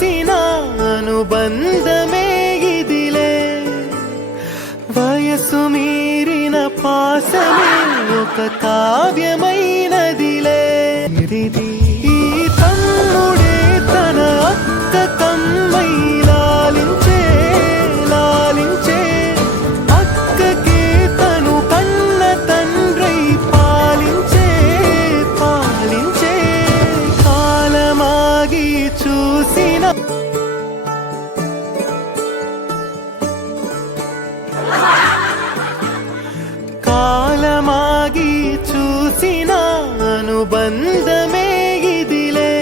చూసిన అనుబంధమే ఇదిలే వయసు మీరిన పాసమే ఒక కావ్యమైనదిలే ఈ తమ్ముడే తన అక్క కమ్మై లాలించే లాలించే అక్కకే తను కన్న తండ్రై పాలించే పాలించే కాలమాగి చూసిన కాలమాగి చూసిన అనుబంధమే ఇదిలే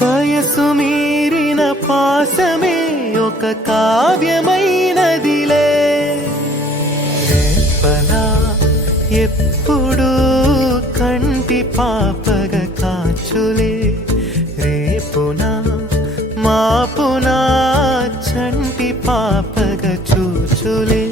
వయసు మీరిన పాసమే ఒక కావ్యమైనదిలే రేపలా ఎప్పుడు కంటి పాపగ కాచులే రేపునా మాపునా చంటి పాపగ చూచులే